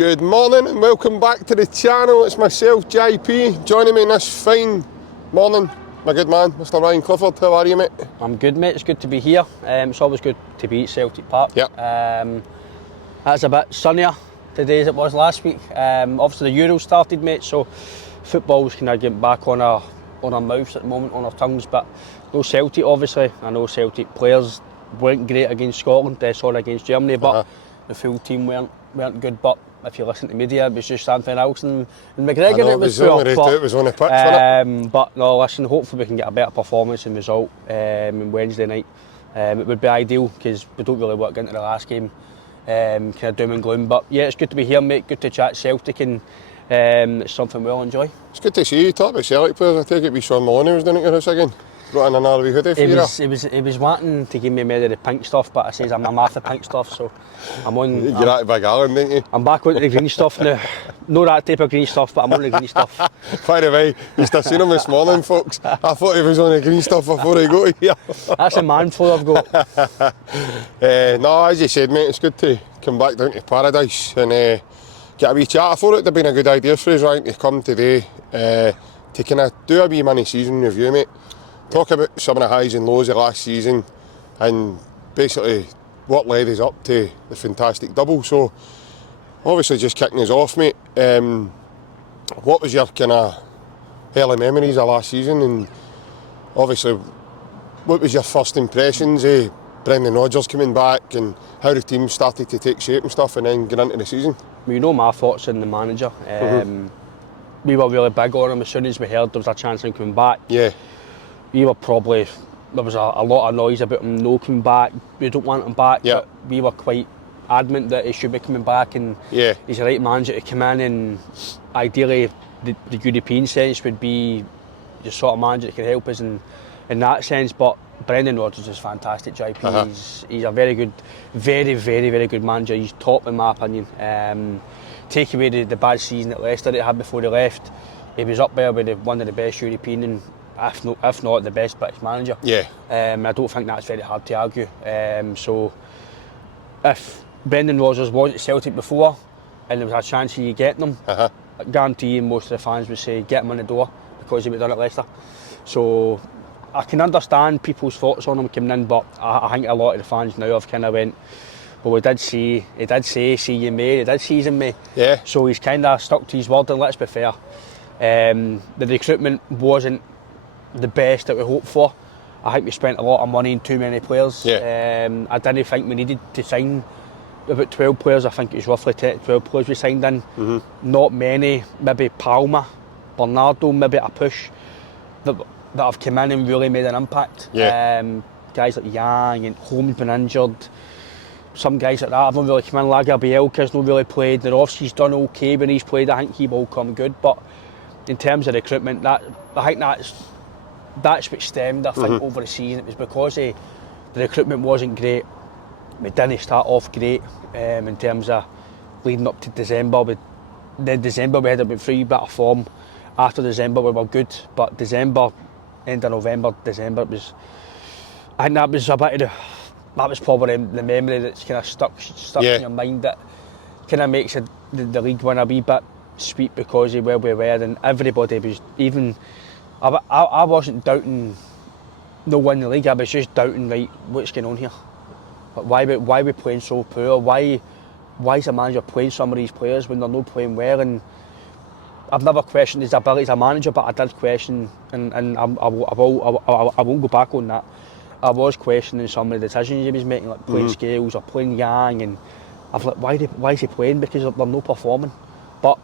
Good morning and welcome back to the channel. It's myself, JP, joining me in this fine morning, my good man, Mr. Ryan Clifford. How are you, mate? I'm good, mate. It's good to be here. It's always good to be at Celtic Park. Yep. That's a bit sunnier today as it was last week. Obviously the Euros started, mate, so football's kind of getting back on our mouths at the moment, on our tongues, but no Celtic, obviously. I know Celtic players weren't great against Scotland, sorry, against Germany, but the full team weren't good. But if you listen to media, it was just Anthony Nelson and McGregor. I know, it was poor, it was on the pitch, wasn't it? But no, listen, hopefully we can get a better performance and result on Wednesday night. It would be ideal because we don't really work into the last game, kind of doom and gloom. But yeah, it's good to be here, mate. Good to chat Celtic, and it's something we'll enjoy. It's good to see you. Talk about Celtic players. I take it we saw Maloney was doing it your house again. Brought in another wee hoodie for you. He was wanting to give me maybe the pink stuff, but I says I'm off the pink stuff, so I'm on. You're at Big Allen, didn't you? I'm back onto the green stuff now. Not that type of green stuff, but I'm on the green stuff. By the way, you must have seen him this morning, folks. I thought he was on the green stuff before he got here. That's a man flu I've got. No, as you said, mate, it's good to come back down to paradise and get a wee chat. I thought it would have been a good idea for us, Ryan, to come today to kind of do a wee mini season review, mate. Talk about some of the highs and lows of last season and basically what led us up to the fantastic double. So, obviously just kicking us off, mate, what was your kind of early memories of last season, and obviously what was your first impressions of Brendan Rodgers coming back and how the team started to take shape and stuff and then get into the season? Well, you know my thoughts on the manager. We were really big on him as soon as we heard there was a chance of him coming back. Yeah. We were probably, there was a lot of noise about him no coming back. We don't want him back, but we were quite adamant that he should be coming back, and he's the right manager to come in, and ideally the European sense would be the sort of manager that can help us in that sense. But Brendan Rodgers is fantastic, JP. He's a very good, very, very, very good manager. He's top in my opinion. Take away the bad season at Leicester that he had before he left, he was up there with one of the best European, and if not the best British manager. I don't think that's very hard to argue. So if Brendan Rodgers was at Celtic before and there was a chance of you getting him, I guarantee you most of the fans would say get him in the door because he was done at Leicester. So I can understand people's thoughts on him coming in, but I think a lot of the fans now have kind of went, well, he did say see you May, he did season May. So he's kind of stuck to his word, and let's be fair, the recruitment wasn't the best that we hoped for. I think we spent a lot of money on too many players. I didn't think we needed to sign about 12 players. I think it was roughly 12 players we signed in. Not many, maybe Palmer, Bernardo, maybe a push that have come in and really made an impact. Guys like Yang and Holmes been injured. Some guys like that haven't really come in. Lagerbielke's not really played. Nerofsky's done okay when he's played. I think he will come good. But in terms of recruitment, I think that's what stemmed, I think, over the season. It was because the recruitment wasn't great. We didn't start off great in terms of leading up to December. December we had about 3 bit of form. After December we were good, but December, end of November, December, I think that was a bit of that was probably the memory that's kind of stuck in your mind, that kind of makes the league win a wee bit sweet because of where we were, and everybody was even. I wasn't doubting no win the league. I was just doubting, like, what's going on here? But why are we playing so poor? Why is the manager playing some of these players when they're not playing well? And I've never questioned his ability as a manager, but I did question, and I won't go back on that. I was questioning some of the decisions he was making, like playing Scales or playing Yang, and I've like, why is he playing? Because they're not performing. But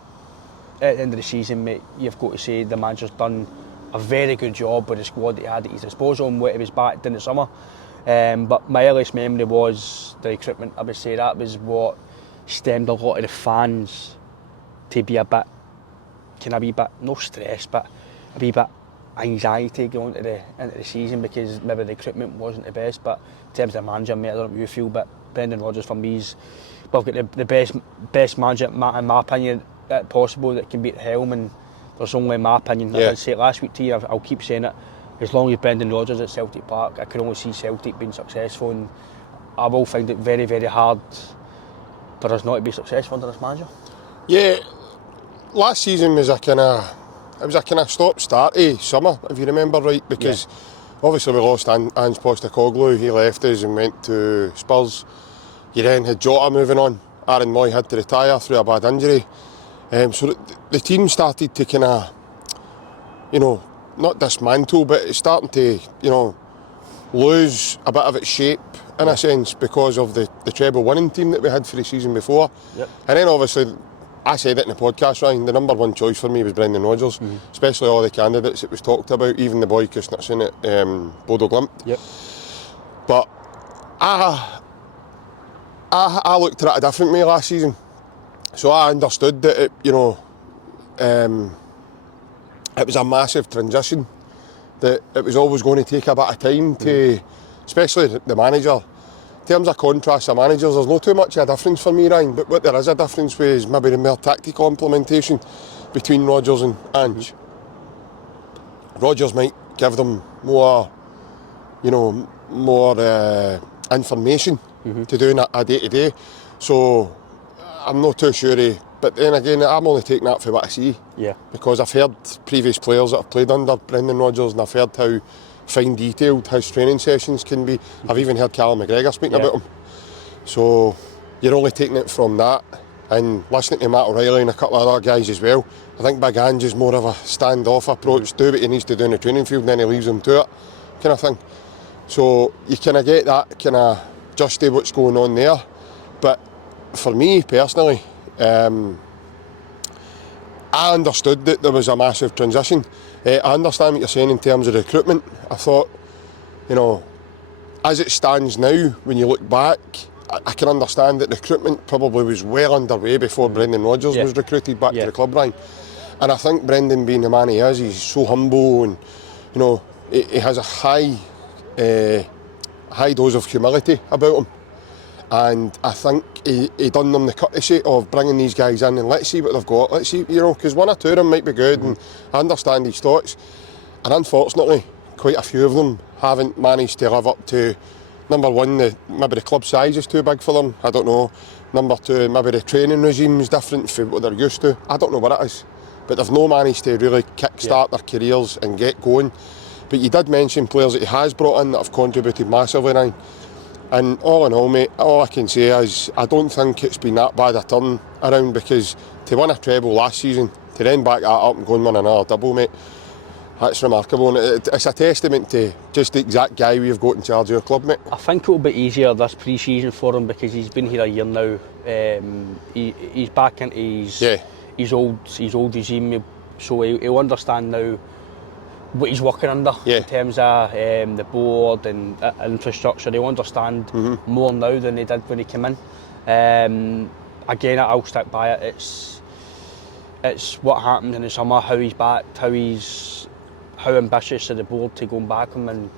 at the end of the season, mate, you've got to say the manager's done a very good job with the squad that he had at his disposal and what he was backed in the summer. But my earliest memory was the recruitment. I would say that was what stemmed a lot of the fans to be a bit, no stress, but a wee bit anxiety going into the season, because maybe the recruitment wasn't the best. But in terms of the manager, mate, I don't know what you feel, but Brendan Rodgers for me is, we've got the best manager in my opinion possible that can beat the helm, and there's only, in my opinion, I did say it last week to you, I'll keep saying it, as long as Brendan Rodgers at Celtic Park, I can only see Celtic being successful, and I will find it very, very hard for us not to be successful under this manager. Yeah, last season was a kind of stop-start summer, if you remember right, because obviously we lost Ange Postecoglou. He left us and went to Spurs. You then had Jota moving on. Aaron Moy had to retire through a bad injury. So the team started to kind of, not dismantle, but it's starting to, lose a bit of its shape in a sense because of the treble winning team that we had for the season before. Yep. And then obviously, I said it in the podcast, Ryan, the number one choice for me was Brendan Rodgers, especially all the candidates that was talked about, even the boy Kustnerson at Bodo Glimt. Yep. But I looked at it a different way last season. So I understood that it was a massive transition, that it was always going to take a bit of time to, especially the manager. In terms of contrast of managers, there's not too much of a difference for me, Ryan, but what there is a difference with is maybe the more tactical implementation between Rodgers and Ange. Rodgers might give them more, information to do a day-to-day. So I'm not too sure, but then again, I'm only taking that for what I see. Yeah. Because I've heard previous players that have played under Brendan Rodgers, and I've heard how fine detailed his training sessions can be. I've even heard Callum McGregor speaking about him. So you're only taking it from that, and listening to Matt O'Reilly and a couple of other guys as well. I think Big Ange is more of a standoff approach, do what he needs to do in the training field and then he leaves them to it, kind of thing. So you kind of get that kind of just to what's going on there. But for me personally, I understood that there was a massive transition. I understand what you're saying in terms of recruitment. I thought, as it stands now, when you look back, I can understand that recruitment probably was well underway before Brendan Rodgers was recruited back to the club, Ryan. And I think Brendan, being the man he is, he's so humble and, he has a high dose of humility about him. And I think he done them the courtesy of bringing these guys in and let's see what they've got. Let's see, because one or two of them might be good and I understand his thoughts. And unfortunately, quite a few of them haven't managed to live up to, number one, maybe the club size is too big for them. I don't know. Number two, maybe the training regime is different from what they're used to. I don't know what it is. But they've not managed to really kick-start their careers and get going. But you did mention players that he has brought in that have contributed massively, Ryan. And all in all, mate, all I can say is I don't think it's been that bad a turn around, because to win a treble last season, to then back that up and go and win another double, mate, that's remarkable. And it's a testament to just the exact guy we've got in charge of your club, mate. I think it'll be easier this pre-season for him because he's been here a year now. He's back into his old regime, so he'll understand now what he's working under in terms of the board and infrastructure. He'll understand more now than he did when he came in. Again, I'll stick by it. It's what happened in the summer, how he's backed, how ambitious of the board to go and back him and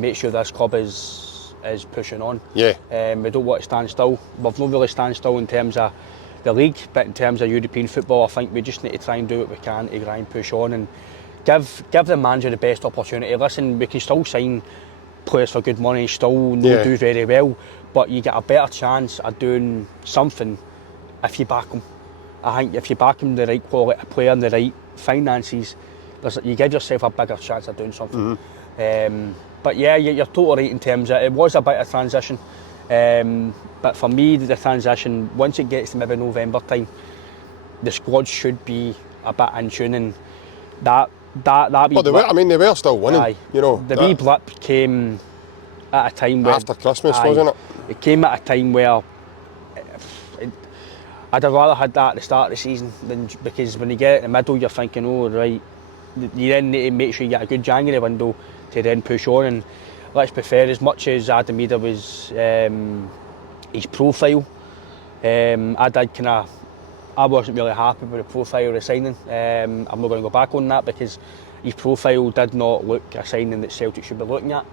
make sure this club is pushing on. We don't want to stand still. We've not really stand still in terms of the league, but in terms of European football, I think we just need to try and do what we can to try and push on and give the manager the best opportunity. Listen, we can still sign players for good money, still do very well, but you get a better chance of doing something if you back them. I think if you back him the right quality player and the right finances, you give yourself a bigger chance of doing something. But yeah, you're totally right in terms of it was a bit of transition. But for me, the transition, once it gets to maybe November time, the squad should be a bit in tune, and that wee they were still winning. The wee blip came at a time where after Christmas, wasn't it? It came at a time where I'd have rather had that at the start of the season because when you get in the middle, you're thinking, oh right, you then need to make sure you get a good January window to then push on. And let's be fair, as much as Adam Ida was his profile, I wasn't really happy with the profile of the signing. I'm not going to go back on that because his profile did not look a signing that Celtic should be looking at.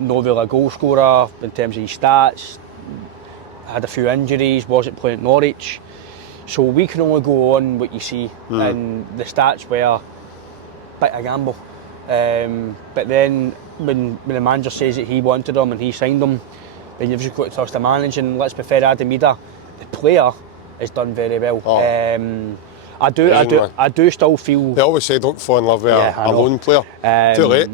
Not really a goal scorer in terms of his stats, had a few injuries, wasn't playing at Norwich. So we can only go on what you see, and the stats were a bit of a gamble. But then when the manager says that he wanted him and he signed him, then you've just got to trust the manager. And let's be fair, Adam Ida, the player, has done very well. Oh. I do still feel. They always say don't fall in love with a lone player. Too late.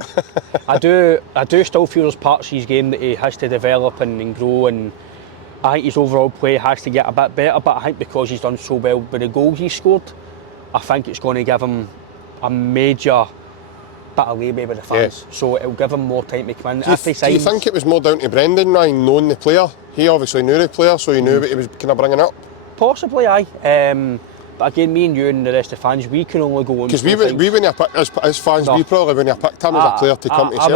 I do still feel there's parts of his game that he has to develop and grow, and I think his overall play has to get a bit better. But I think because he's done so well with the goals he scored, I think it's going to give him a major bit of leeway with the fans. Yeah. So it'll give him more time to come in. Do you think it was more down to Brendan, Ryan, knowing the player? He obviously knew the player, so he knew what he was kind of bringing up. Possibly, aye. But again, me and you and the rest of the fans, we can only go on. Because we wouldn't have picked, as fans, we probably wouldn't have picked him as a player to come to Celtic.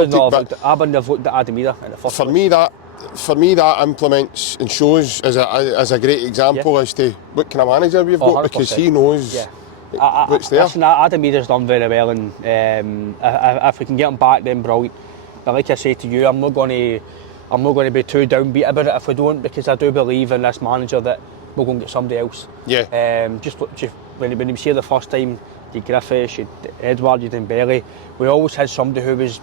I wouldn't have looked at Adam either in the first place. For me, that implements and shows as a great example as to what kind of manager we've got, 100%. Because he knows what's there. Listen, Adam Ida's done very well, and if we can get him back, then brilliant. But like I say to you, I'm not going to be too downbeat about it if we don't, because I do believe in this manager that we're going to get somebody else. Yeah. Just when he was here the first time, you Griffiths, you Edward, you Dembele, we always had somebody who was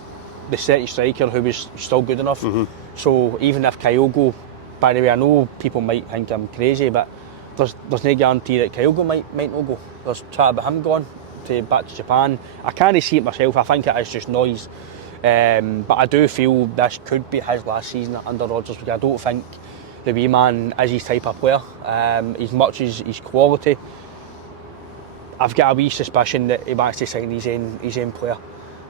the second striker who was still good enough. Mm-hmm. So even if Kyogo, by the way, I know people might think I'm crazy, but there's no guarantee that Kyogo might not go. There's chat about him going back to Japan. I can't see it myself. I think it is just noise. But I do feel this could be his last season under Rodgers, because I don't think the wee man is his type of player. As much as his quality, I've got a wee suspicion that he wants to sign his own player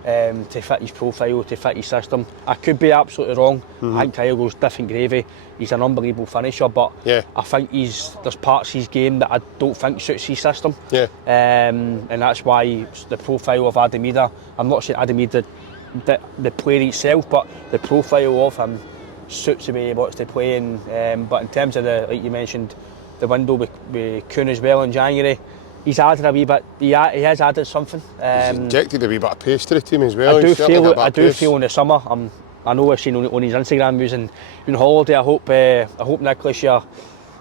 to fit his profile, to fit his system. I could be absolutely wrong. Mm-hmm. I think Kyogo's different gravy. He's an unbelievable finisher, but I think there's parts of his game that I don't think suits his system. Yeah. And that's why the profile of Adam Ida, I'm not saying Adam Ida the player itself, but the profile of him suits the way he wants to play. But in terms of like you mentioned, the window with Kuhn as well in January, he's added a wee bit. He has added something. He's injected a wee bit of pace to the team as well. I do feel in the summer. I know I've seen on his Instagram using on holiday. I hope Nicholas, you're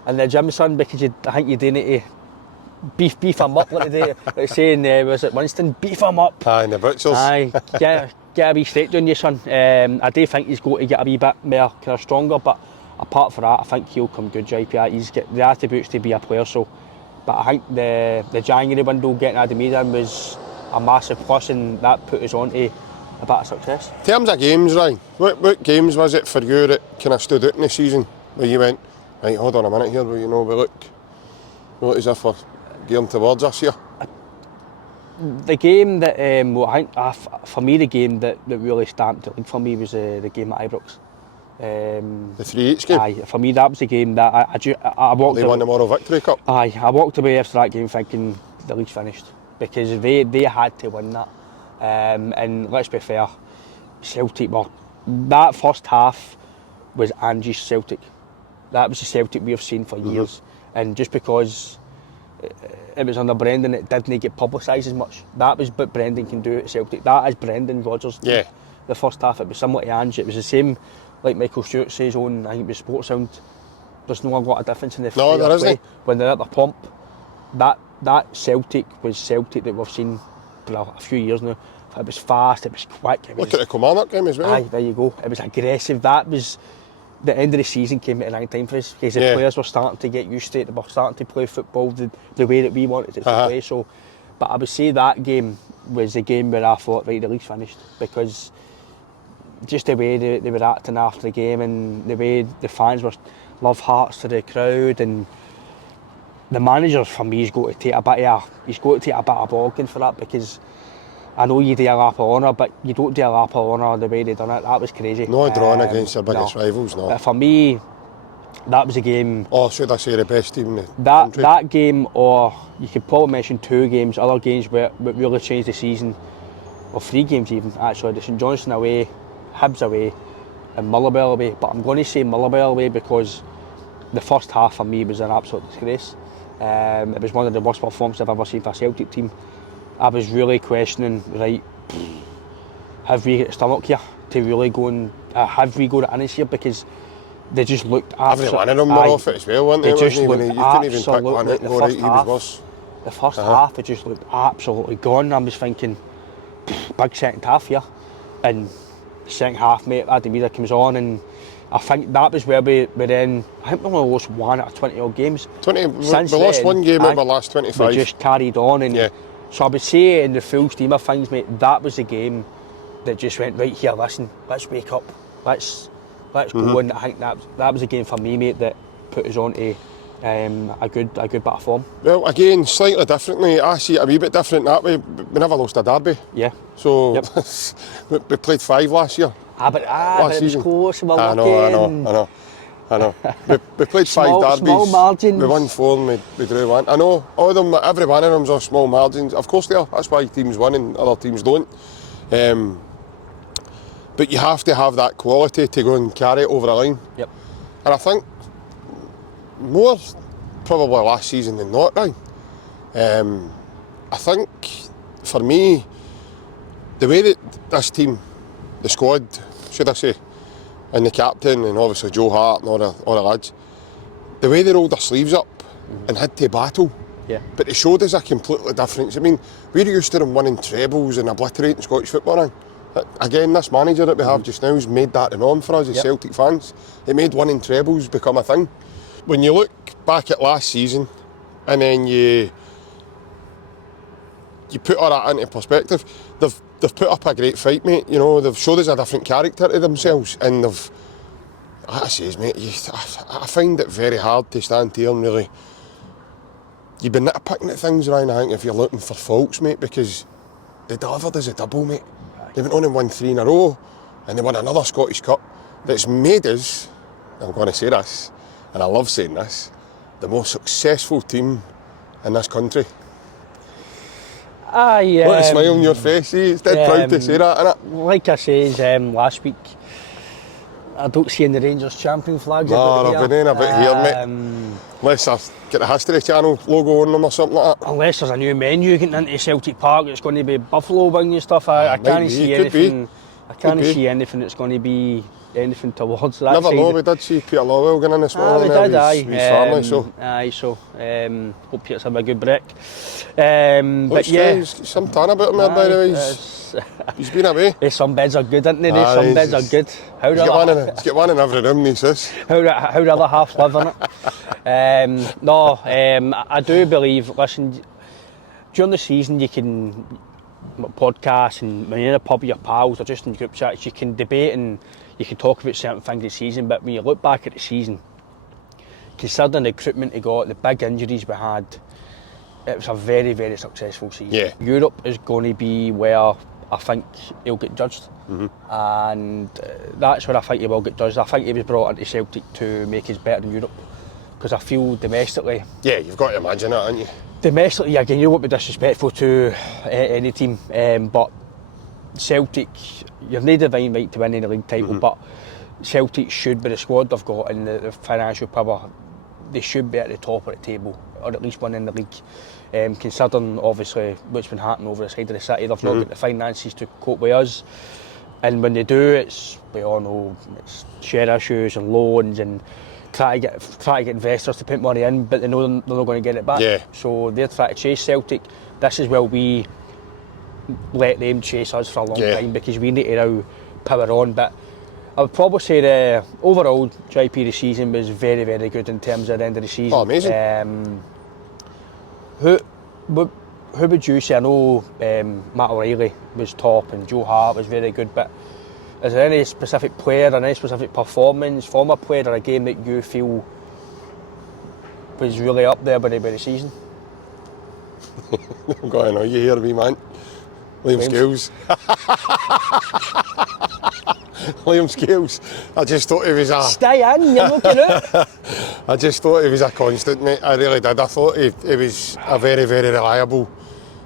in the gym, son, because I think you do need to beef him up like they saying. Was it Winston? Beef him up. Aye, in the butchers. Aye, get a wee straight down you, son. I do think he's got to get a wee bit more kind of stronger, but apart from that, I think he'll come good. He's got the attributes to be a player. So, but I think the January window getting Adam Ida in was a massive plus, and that put us on to a bit of success. In terms of games, Ryan, what games was it for you that kind of stood out in the season where you went, right, hold on a minute here, we look as if we're gearing towards us here? The game that, I think, for me, the game that really stamped it for me was the game at Ibrox. The 3-8 game? Aye, for me that was the game that I walked away. They won the Moral Victory Cup? Aye, I walked away after that game thinking the league's finished, because they had to win that. And let's be fair, Celtic that first half was Angie's Celtic. That was the Celtic we have seen for years. And just because it was under Brendan, it didn't get publicised as much. That was what Brendan can do at Celtic. That is Brendan Rodgers. Yeah. The first half, it was similar to Ange. It was the same, like Michael Stewart says on, I think it was Sports Sound. There's no a lot of difference in the play. When they're at the pump. That Celtic was Celtic that we've seen for a few years now. It was fast, it was quick. Look at the Kilmarnock game as well. Aye, there you go. It was aggressive. That was the end of the season came at the right time for us, because the players were starting to get used to it. They were starting to play football the way that we wanted it to play. So, but I would say that game was the game where I thought, right, the league's finished, because just the way they were acting after the game, and the way the fans were love hearts to the crowd, and the manager for me has got to take a bit of bogging for that, because I know you do a lap of honour, but you don't do a lap of honour the way they done it. That was crazy. No drawing against their biggest rivals, no. But for me, that was a game. Oh, should I say the best team in the country? That game, or you could probably mention two games, other games where really changed the season, or three games even actually. The St Johnstone away, Hibs away, and Motherwell away. But I'm going to say Motherwell away because the first half for me was an absolute disgrace. It was one of the worst performances I've ever seen for a Celtic team. I was really questioning, right, have we got the stomach here to really go and have we got it in this year, because they just looked absolutely... Every one of them were off it as well, weren't they? They just looked you couldn't even pick one out and go, right, he was worse. The first half, it just looked absolutely gone. I was thinking, big second half here. And the second half, mate, Adam Ida comes on and I think that was where we then, I think we only lost 1 out of 20 odd games. We lost one game out of our last 25. We just carried on, and so I would say in the full steam of things, mate, that was the game that just went, right here, listen, let's wake up, let's go, and I think that was a game for me, mate, that put us on to a good bit of form. Well, again, slightly differently, I see it a wee bit different that way. We never lost a derby. Yeah. So we played 5 last year. But it was close. We I know. we played 5 derbies. Small margins. We won 4 and we drew 1. I know, all of them, every one of them's are small margins. Of course they are. That's why teams win and other teams don't. But you have to have that quality to go and carry it over the line. Yep. And I think more probably last season than not, right? I think for me, the way that this team, the squad, should I say, and the captain and obviously Joe Hart and all the lads, the way they rolled their sleeves up and had to battle, but they showed us a completely difference. I mean, we're used to them winning trebles and obliterating Scottish football now. Again, this manager that we have just now has made that the norm for us as Celtic fans. It made winning trebles become a thing. When you look back at last season and then you put all that into perspective, they've put up a great fight, mate. You know, they've showed us a different character to themselves, and they've, like I says, mate, I find it very hard to stand here and really, you've been nitpicking at things, Ryan, I think, if you're looking for faults, mate, because they delivered us a double, mate. They went on and won 3 in a row, and they won another Scottish Cup that's made us, I'm going to say this, and I love saying this, the most successful team in this country. Look at the smile on your face, it's dead proud to say that, innit? Like I said last week, I don't see any Rangers champion flags. No, they've been in a bit here, mate. Unless I get the History Channel logo on them or something like that. Unless there's a new menu getting into Celtic Park, it's going to be buffalo wing and stuff. I can't see anything. I can't see anything that's going to be anything towards that. Never know, we did see Peter Lawwell going in this morning. We did, aye. His family, so. Aye, so hope Peter's having a good break. But yeah, there's some tan about him there, by the way. He's been away. Some beds are good, aren't they? Some beds are good. He's got one in every room, he says. How the other half live in it. I do believe, listen, during the season you can podcast and when you're in a pub with your pals or just in group chats, you can debate and you can talk about certain things of the season, but when you look back at the season, considering the recruitment we got, the big injuries we had, it was a very, very successful season. Yeah. Europe is going to be where I think he'll get judged, and that's where I think he will get judged. I think he was brought into Celtic to make us better in Europe, because I feel domestically... Yeah, you've got to imagine that, haven't you? Domestically, again, you won't be disrespectful to any team, but Celtic, you've no divine right to win any league title, but Celtic should, with the squad they've got and the financial power, they should be at the top of the table, or at least winning the league. Considering, obviously, what's been happening over the side of the city, they've not got the finances to cope with us. And when they do, we all know, it's share issues and loans and try to get investors to put money in, but they know they're not going to get it back. Yeah. So they're trying to chase Celtic. This is where we let them chase us for a long time, because we need to now power on. But I would probably say the overall JP the season was very, very good in terms of the end of the season. Oh, amazing. Who would you say? I know Matt O'Reilly was top and Joe Hart was very good, but is there any specific player or any specific performance, former player or a game that you feel was really up there by the season? I'm going on, you hear me, man. Liam Scales. Liam Scales. I just thought he was a... Stay in, you're looking out. I just thought he was a constant, mate. I really did. I thought he was a very, very reliable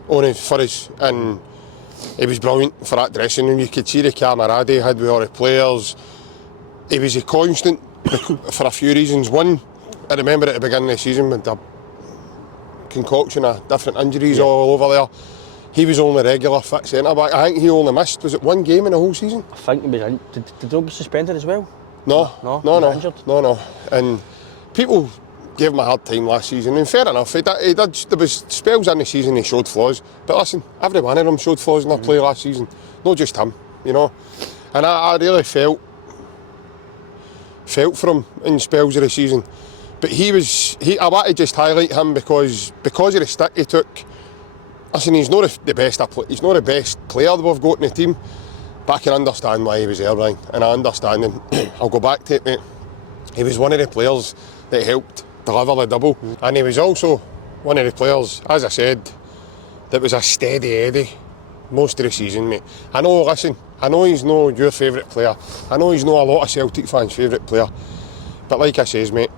for us, and he was brilliant for that dressing room. You could see the camaraderie he had with all the players. He was a constant for a few reasons. One, I remember at the beginning of the season with the concoction of different injuries all over there. He was only regular fit centre-back. I think he only missed, was it one game in the whole season? I think he was did he get suspended as well? No. And people gave him a hard time last season, and fair enough, he did, there was spells in the season he showed flaws, but listen, every one of them showed flaws in their play last season, not just him, you know. And I really felt felt for him in spells of the season. But I want to just highlight him because of the stick he took. Listen, he's not the best player that we've got in the team, but I can understand why he was there, Ryan. And I understand him. I'll go back to it, mate. He was one of the players that helped deliver the double. And he was also one of the players, as I said, that was a steady Eddie most of the season, mate. I know he's not your favourite player. I know he's not a lot of Celtic fans' favourite player. But like I says, mate,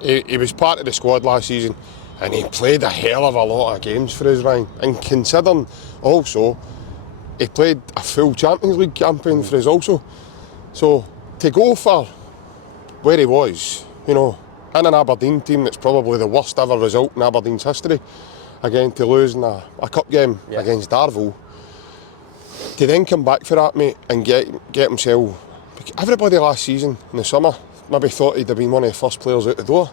he was part of the squad last season and he played a hell of a lot of games for us, Ryan. And considering also, he played a full Champions League campaign for us also. So to go for where he was, you know, in an Aberdeen team that's probably the worst ever result in Aberdeen's history, again to lose in a cup game against Darvel, to then come back for that, mate, and get himself. Everybody last season in the summer maybe thought he'd have been one of the first players out the door,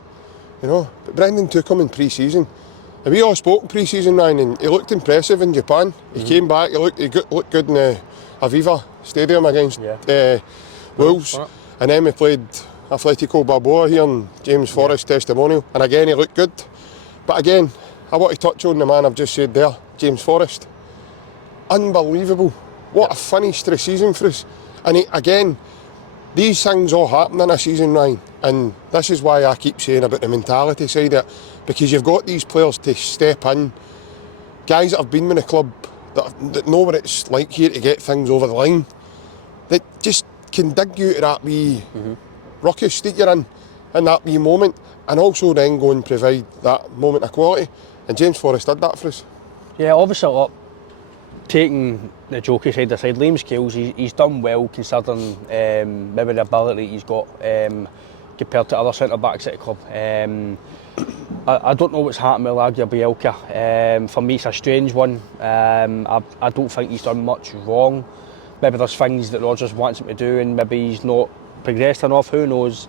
you know. But Brendan took him in pre-season. And we all spoke in pre-season, Ryan, and he looked impressive in Japan. He came back, he looked good in the Aviva Stadium against Wolves. And then we played Atletico Balboa here in James Forrest's testimonial. And again, he looked good. But again, I want to touch on the man I've just said there, James Forrest. Unbelievable. What a finish to the season for us. And again, these things all happen in a season, Ryan. And this is why I keep saying about the mentality side of it. Because you've got these players to step in, guys that have been with the club, that know what it's like here to get things over the line, that just can dig you to that wee ruckus that you're in that wee moment, and also then go and provide that moment of quality. And James Forrest did that for us. Yeah, obviously, look, taking the jokey side aside, Liam Scales, he's done well considering maybe the ability he's got compared to other centre-backs at the club. I don't know what's happened with Lagia Bielka. For me, it's a strange one. I don't think he's done much wrong. Maybe there's things that Rodgers wants him to do and maybe he's not progressed enough, who knows.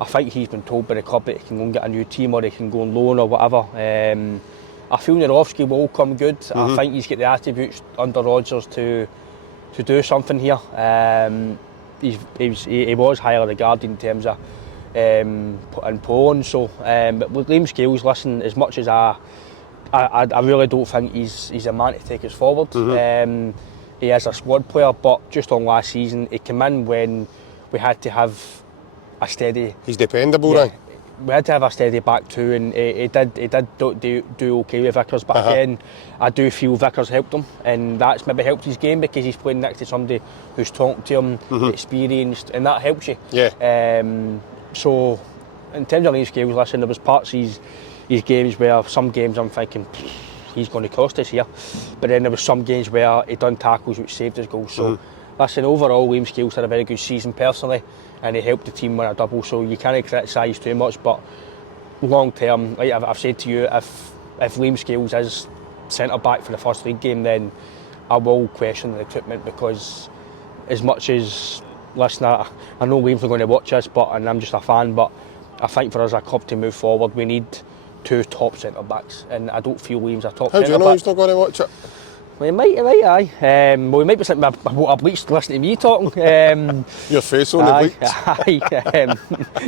I think he's been told by the club that he can go and get a new team or he can go on loan or whatever. I feel Nerofsky will come good. I think he's got the attributes under Rodgers to do something here. He was highly regarded in terms of in Poland. So, but with Liam Scales, listen, as much as I really don't think he's a man to take us forward. He is a squad player, but just on last season, he came in when we had to have a steady. He's dependable, right? We had to have a steady back two, and he did do okay with Vickers. But again, I do feel Vickers helped him, and that's maybe helped his game because he's playing next to somebody who's talked to him, experienced, and that helps you. Yeah. So, in terms of Liam Scales, listen, there was parts of his games where some games I'm thinking he's going to cost us here, but then there was some games where he done tackles which saved his goals. So, listen, overall, Liam Scales had a very good season personally, and he helped the team win a double. So you can't criticise too much, but long term, like I've said to you, if Liam Scales is centre back for the first league game, then I will question the recruitment, because as much as, listen, I know Liam's not going to watch this, and I'm just a fan, but I think for us a club to move forward, we need two top centre backs, and I don't feel Liam's a top centre back. How do you know he's not going to watch it? Well, he might, aye. Well, he might be sitting a bleached listening to me talking. Your face on the bleach.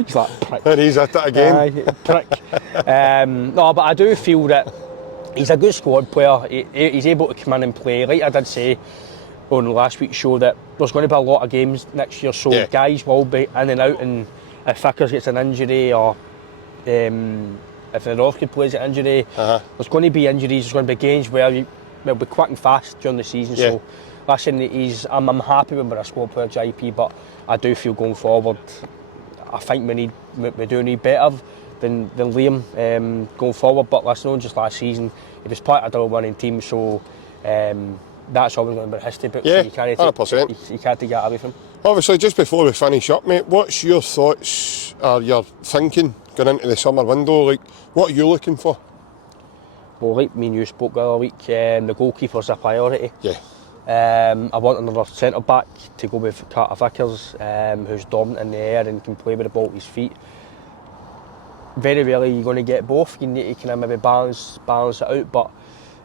He's like, prick. And he's at it again. Aye, prick. No, but I do feel that he's a good squad player. He's able to come in and play. Like I did say on last week's show, that there's going to be a lot of games next year, so guys will be in and out, and if Vickers gets an injury, or if Nerofsky plays an injury, there's going to be injuries, there's going to be games where we'll be quick and fast during the season. So listen, I'm happy when we're a squad player JP, but I do feel going forward, I think we do need better than Liam going forward. But listen, not just last season, he was part of a double-winning team, so that's always going to be history books. Yeah, so you can't 100%. You can't take that away from him. Obviously, just before we finish up, mate, what's your thoughts or your thinking going into the summer window? Like, what are you looking for? Well, like me and you spoke the other week, the goalkeeper's a priority. Yeah. I want another centre-back to go with Carter Vickers, who's dominant in the air and can play with the ball at his feet. Very rarely you're going to get both. You need to kind of maybe balance it out, but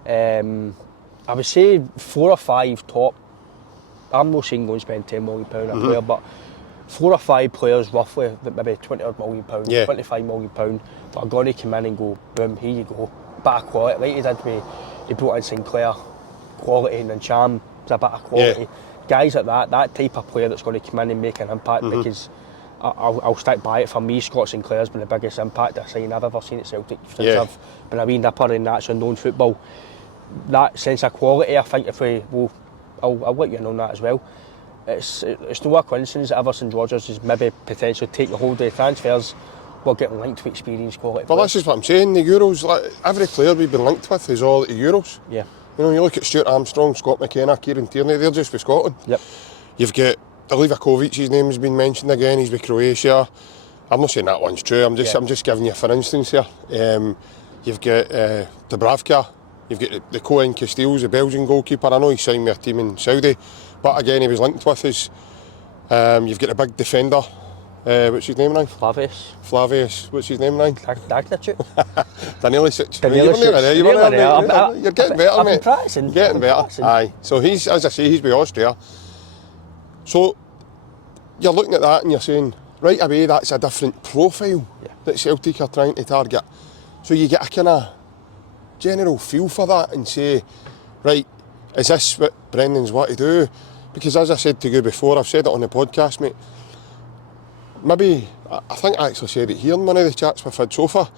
I would say 4 or 5 top. I'm not saying go and spend £10 million on a player, but 4 or 5 players roughly, that maybe £20 million, Yeah. £25 million, that are going to come in and go, boom, here you go, bit of quality, like he did with, he brought in Sinclair, quality, and then Cham, a bit of quality. Yeah. Guys like that type of player that's going to come in and make an impact, because I'll stick by it. For me, Scott Sinclair's been the biggest impact I've ever seen at Celtic since Yeah. I've been a wee nipper in that known football. That sense of quality, I think, I'll let you know that as well. It's no a coincidence that ever since Rodgers has maybe potentially taken hold of the transfers, we're getting linked to experienced quality. Well, this is what I'm saying. The Euros, like, every player we've been linked with is all at the Euros. Yeah. You know, you look at Stuart Armstrong, Scott McKenna, Kieran Tierney, they're just with Scotland. Yep. You've got Livakovic, his name has been mentioned again, he's with Croatia. I'm not saying that one's true, I'm just giving you for instance here. You've got Dubravka, you've got the Cohen Castells, the Belgian goalkeeper. I know he signed with a team in Saudi, but again he was linked with us. You've got a big defender, what's his name now? Flavius, what's his name now? Dagnicic. Danilicic. Danilicic. You're getting better, I've mate. been practising. Getting better. Aye. So he's, as I say, he's with Austria. So you're looking at that and you're saying, right away, that's a different profile that Celtic are trying to target. So you get a kind of general feel for that and say, right, is this what Brendan's want to do? Because as I said to you before, I've said it on the podcast, mate, maybe, I think I actually said it here in one of the chats we've had so far,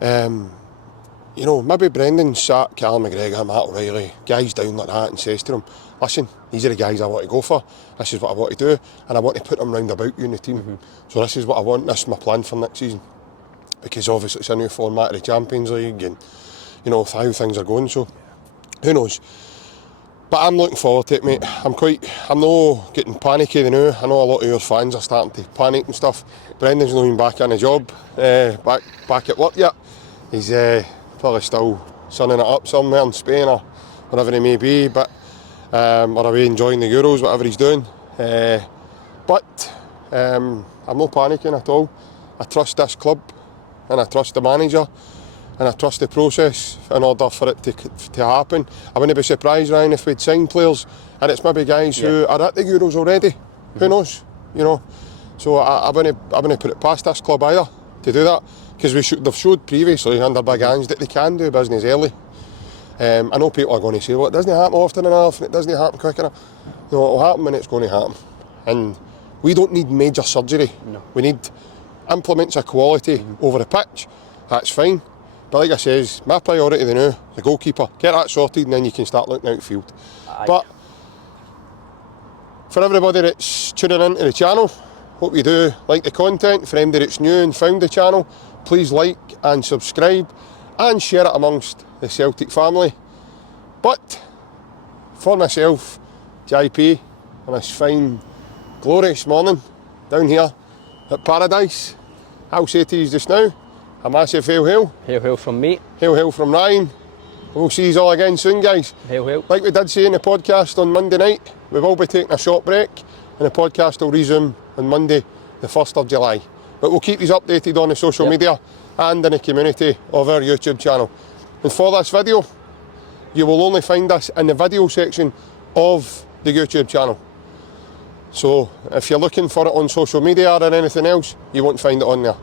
you know, maybe Brendan sat Callum McGregor, Matt O'Reilly, guys down like that and says to them, listen, these are the guys I want to go for, this is what I want to do, and I want to put them round about you in the team. So this is what I want, this is my plan for next season. Because obviously it's a new format of the Champions League and, you know, how things are going, so who knows. But I'm looking forward to it, mate. I'm not getting panicky now. I know a lot of your fans are starting to panic and stuff. Brendan's not even back in a job, back at work yet. He's probably still sunning it up somewhere in Spain or wherever he may be, but or away enjoying the Euros, whatever he's doing. But I'm not panicking at all. I trust this club and I trust the manager and I trust the process in order for it to happen. I wouldn't be surprised, Ryan, if we'd signed players and it's maybe guys who are at the Euros already. Who knows, you know. So I wouldn't put it past this club either to do that, because they've showed previously under big hands that they can do business early. I know people are going to say, well, it doesn't happen often enough and it doesn't happen quick enough. No, it'll happen when it's going to happen. And we don't need major surgery. No. We need implements of quality over the pitch. That's fine. But like I says, my priority now, the goalkeeper, get that sorted and then you can start looking outfield. But for everybody that's tuning into the channel, hope you do like the content. For anybody that's new and found the channel, please like and subscribe and share it amongst the Celtic family. But for myself, JP, on this fine, glorious morning down here at Paradise, I'll say to you just now, a massive hail hail. Hail hail from me. Hail hail from Ryan. We'll see you all again soon, guys. Hail hail. Like we did say in the podcast on Monday night, we will be taking a short break and the podcast will resume on Monday the 1st of July. But we'll keep you updated on the social media and in the community of our YouTube channel. And for this video, you will only find us in the video section of the YouTube channel. So if you're looking for it on social media or anything else, you won't find it on there.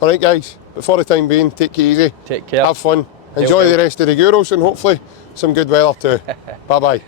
Alright guys, but for the time being, take it easy. Take care. Have fun. Enjoy the rest of the Euros and hopefully some good weather too. Bye bye.